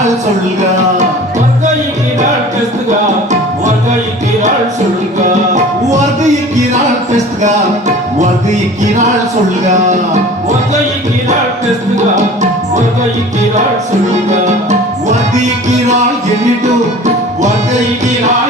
வர்க்கையிக்கிறாள் சொல்க வர்க்கையிக்கிறாள் பெஸ்துக வர்க்கையிக்கிறாள் சொல்க வர்க்கையிக்கிறாள் பெஸ்துக வர்க்கையிக்கிறாள் சொல்க வர்க்கையிக்கிறாள் பெஸ்துக வர்க்கையிக்கிறாள் சொல்க வர்க்கையிக்கிறாள் எண்ணிட்டு வர்க்கையிக்கிறாள்